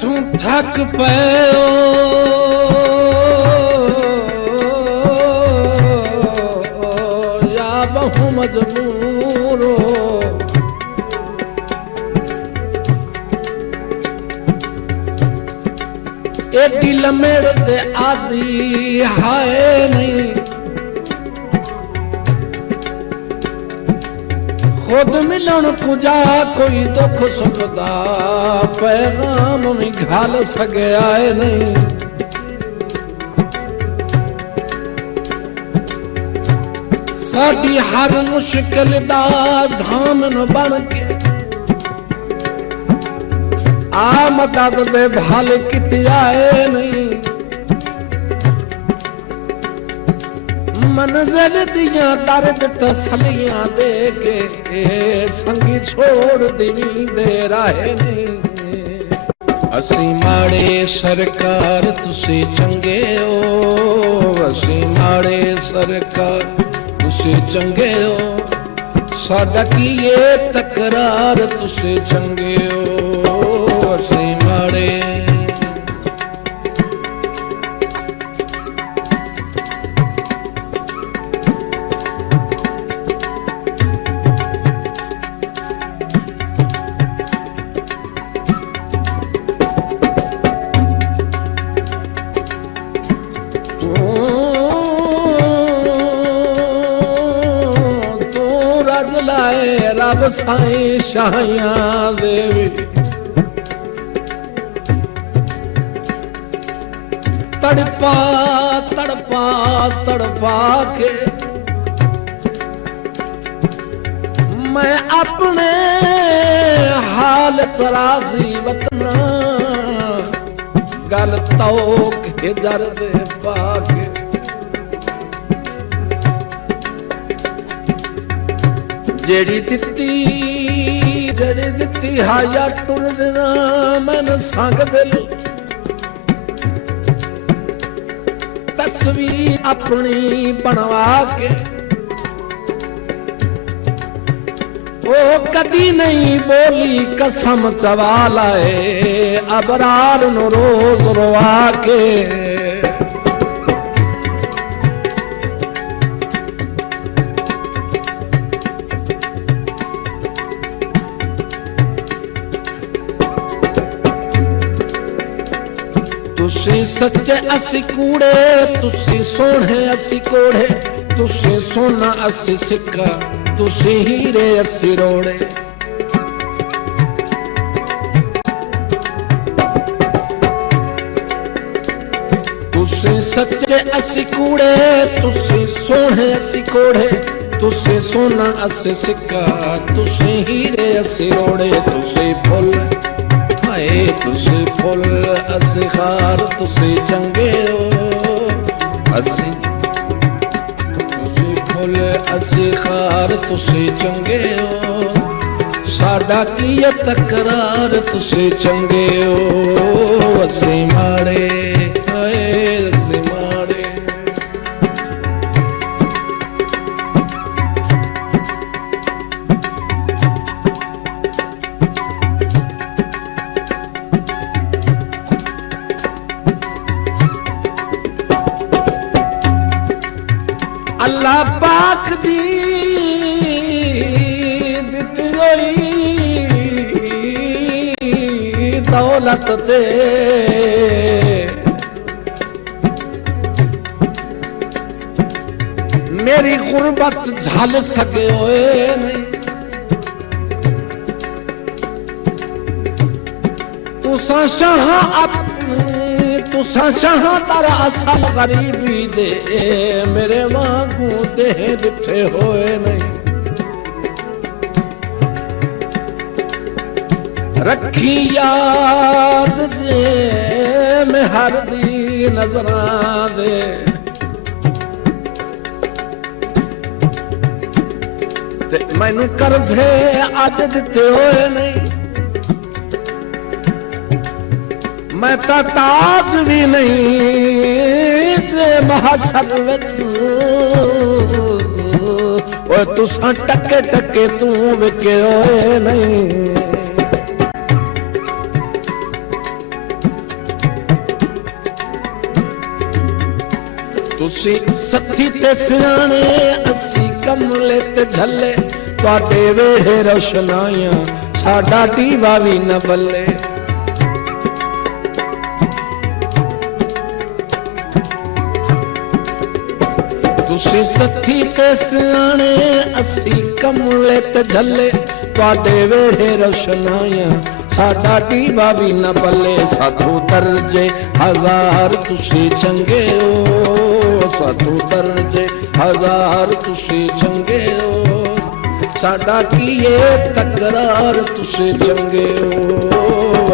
तू थक पयो या बहु मजबूरो एडी लमेड़ दे आदि हाय नहीं खुद मिलन पूजा कोई दुख सुख दा पैगाम भी घाल सके आए नहीं साडी हर मुश्किल दा ज़ामन बन के आ मदद दे भाल किती आए नहीं मंजिल दिया दर्द तसलियां दे के संगी छोड़ दिनी दे रहे नहीं असी माड़े सरकार तुसी चंगे हो असी माड़े सरकार तुसी चंगे हो साडा की ये तकरार तुसी चंगे हो असी माड़े रब साईं शाहियां देवी तड़पा तड़पा तड़पा के मैं अपने हाल चरासी वतना गल तो के दर्द पाके जेड़ी दिती हाया टुर देना मन संग दिल तस्वीर अपनी बनवा के ओ कदी नहीं बोली कसम चवा लाए अबरार नो रोज रोआ के तुसी सच्चे असी कूड़े तुसी सोने असी कोड़े तुसी सोना असी सिक्का तुसी हीरे असी रोड़े तुसी सच्चे असी कूड़े तुसी सोने असी कोड़े तुसी सोना असी सिक्का तुसी हीरे असी रोड़े तुसी फुल तुसी फुल असी खार तुसी चंगे हो असी तुसी फुल असी खार तुसी चंगे हो साडा की तकरार तुसी चंगे हो असी माड़े असी माड़े अल्लाह पाक दी दित्ती होई दौलत ते मेरी गुर्बत झल सके होए नहीं तुसा शाह तुसा शाह तारा असल गरीबी दे मेरे वांगू दे डिठे होए नहीं रखी याद जे मैं हर दी नजरां दे ते मैनू कर्जे अज दिते होए नहीं मैं ताज भी नहीं जे महाशर विच ओए तुसा टके टके तू विके होए नहीं तुसी सत्थी ते सियाणे असी कमले ते झल्ले तुहाडे वेड़े रोशनाइयां साडा दीवा भी न बल्ले। तुसी सत्थी ते सियाणे असी कमले ते झल्ले तुहाडे वेड़े रोशनाइयां साडा दीवा भी न बल्ले। साधु दर्जे हजार तुसी चंगे हो, साधु दर्जे हजार तुसी चंगे हो, साडा कीए तकरार तुसी चंगे हो।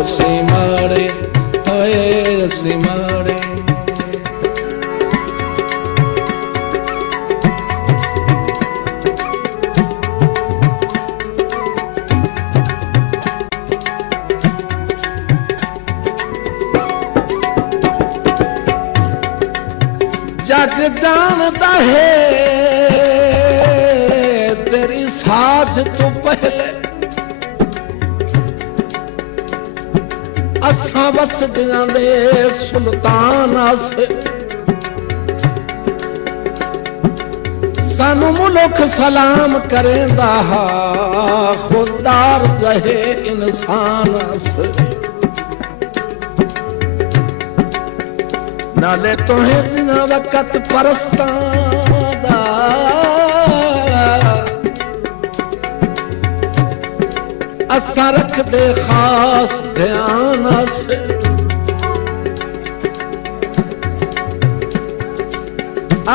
असी माड़े हाय असी माड़े। जग जानता है तेरी साज तो पहले असा बस दे सुल्तान आसे सानू मुल्क सलाम करेंदा खुदार जहे इंसान आसे। नाले तोहे जिना वक़्त परस्तां दा असा रख दे खास ध्यान से।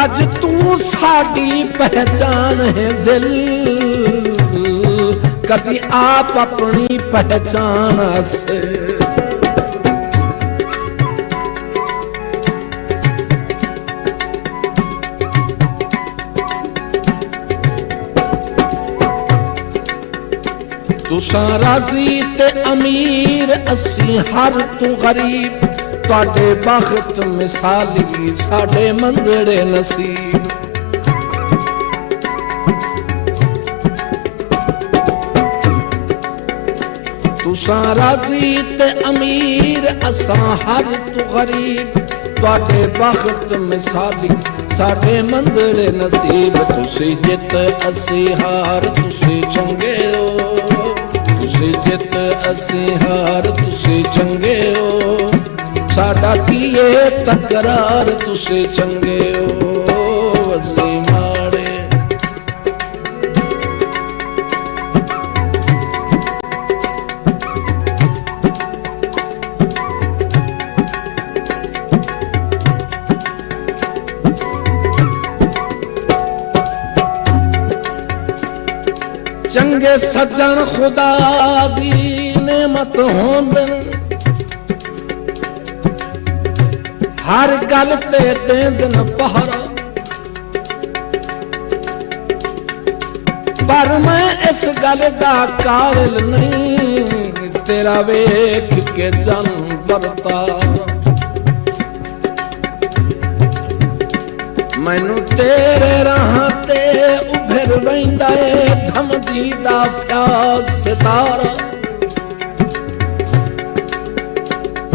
अज तू साडी पहचान है जिल कदी आप अपनी पहचान से। तुसा राजी ते अमीर असी हर तू गरीब तुहाडे बख्त मिसाली साडे मंदड़े नसीब। तुसा राजी ते अमीर असा हर तू गरीब तुहाडे बख्त मिसाली साडे मंदड़े नसीब। तुसी जित असी हार तुसी चंगे हो, तुसी जित असी हार तुसी चंगे हो, साडा कीए तकरार तुसी चंगे हो। असी माड़े चंगे सज्जन खुदा दी नेमत होंदन हर गल ते देंदन पहरा। पर मैं इस गल दा काबिल नहीं तेरा वेख के जन बरतारा। मैनू तेरे राह ते उभर वहिंदा है धमदी दा प्यास सितारा।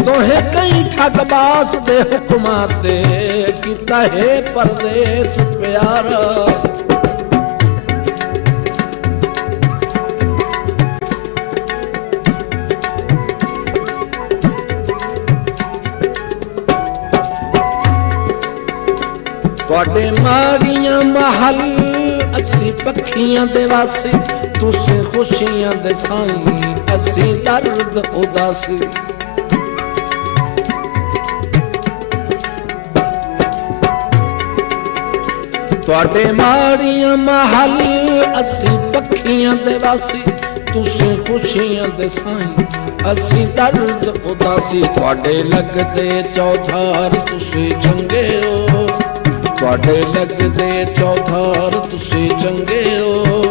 तोहे कई ठगबास दे हुक्माते कीता है परदेस प्यारा। तुहाडे माड़ियां महल असी पखियां दे वासी तुसे खुशियां दे साई असी दर्द उदासी। तुहाडे माड़ियां महल असी पखियां दे वासी तुसे खुशियां दे साई असी दर्द उदासी। तुहाडे लगदे चौधार तुसे चंगे हो, तुहाडे लगदे चौधार तुसी चंगे हो,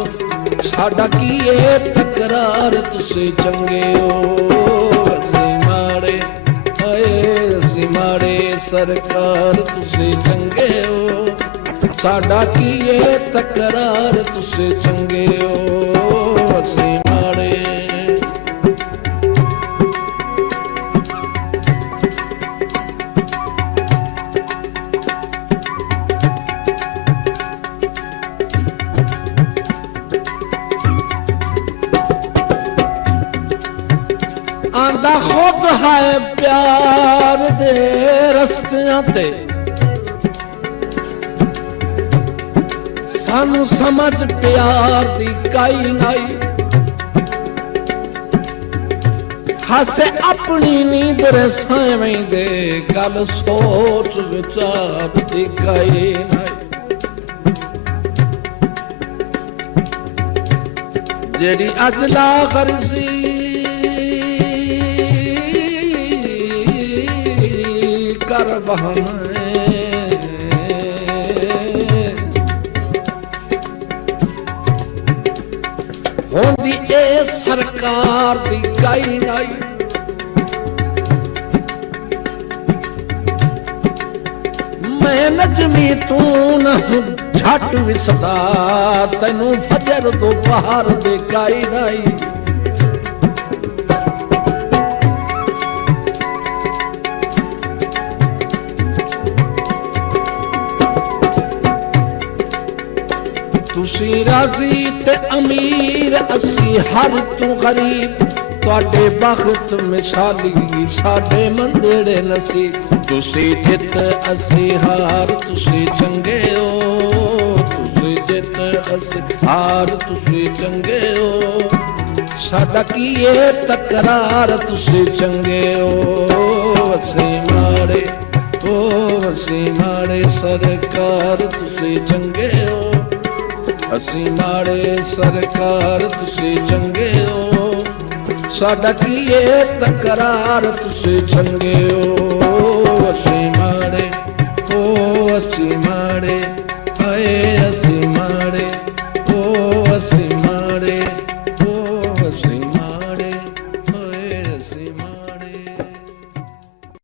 साडा कीए तकरार तुसी चंगे हो। असी माड़े हाय असी माड़े सरकार तुसी चंगे हो, साडा कीए तकरार तुसी चंगे हो। असी माड़े खुद है प्यार दे रस्तियां ते सानू समझ प्यार दी काई नाई हसे अपनी नींदर सावें दे गल सोच विचार दी काई नाई जेड़ी अजला करसी कर बहाने होंदी ए सरकार दी काई नाई मैं नजमी तू न झट विसदा तैनू फजर दोपहर दे काई नाई तुसी राजी ते अमीर असी हर तू गरीब तुहाडे बख्त मिसाली साडे मंदड़े नसीब तुसी जित असी हार तुसी चंगे हो तुसी जित असी हार तुसी चंगे हो साडा कीए तकरार तुसी चंगे हो असी माड़े सरकार तुसी चंगे हो असी माड़े सरकार तुसी चंगे हो साडा कीए तकरार तुसी चंगे हो